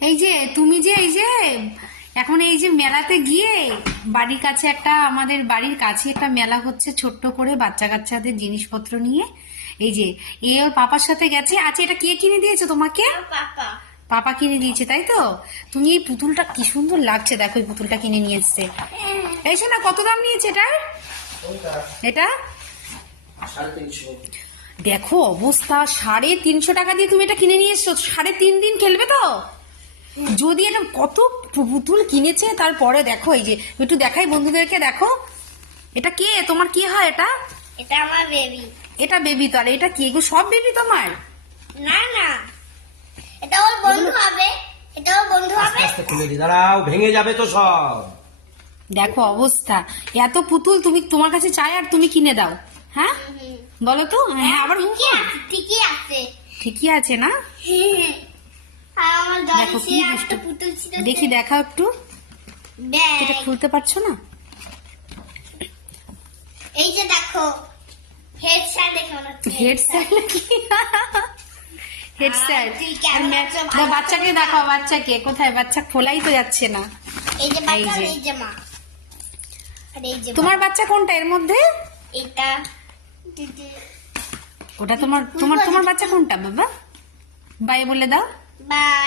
এই যে তুমি যে এই যে এখন এই যে মেলাতে গিয়ে বাড়ির কাছে আমাদের বাড়ির কাছে একটা মেলা হচ্ছে ছোট্ট করে বাচ্চা কাচ্চাদের জিনিসপত্র নিয়ে। এই যে এ ওর পাপার সাথে গেছে। আচ্ছা, এটা কে কিনে দিয়েছে তোমাকে? পাপা। পাপা কিনে দিয়েছে, তাই তো? তুমি এই পুতুলটা কি সুন্দর লাগছে, দেখো এই পুতুলটা কিনে নিয়ে এসছে। এই শোনা, কত দাম নিয়েছে এটার? এটা 350। দেখো অবস্থা, 350 টাকা দিয়ে তুমি এটা কিনে নিয়ে এসছো। 3.5 দিন খেলবে তো? যদি এটা কত পুতুল কিনেছে, তারপরে দেখো এই যে একটু দেখাই বন্ধুদেরকে, দেখো এটা কে? তোমার কি হয় এটা? এটা আমার বেবি। এটা বেবি? তো আর এটা কি? এগুলো সব বেবি তোমার? না না, এটা ওর বন্ধু হবে। এটা ওর বন্ধু হবে। আস্তে খুলে দি, দাঁড়াও, ভেঙে যাবে তো সব। দেখো অবস্থা, এত পুতুল তুমি তোমার কাছে চাই আর তুমি কিনে দাও? হ্যাঁ বলো তো। হ্যাঁ, আবার ঠিকই আছে। ঠিকই আছে না? আর আমার দেখো কি দলে দুষ্টু। একটা পুতুল ছিল। দেখি দেখাও একটু। এটা ব্যাগ। খুলতে পারছো না? এই যে দেখো, হেড স্যার দেখে মনে হচ্ছে। হেড স্যার নাকি? Head sir. তুই কেমন আছো? বাচ্চাকে দেখাও, বাচ্চাকে কোথায়? বাচ্চা খোলাই তো যাচ্ছে না। এই যে বাচ্চা, এই যে। এই যে মা, আর এই যে তোমার বাচ্চা কোনটা এর মধ্যে? এটা। ওটা তোমার তোমার তোমার বাচ্চা কোনটা বাবা? বাই বলে দাও। বাই।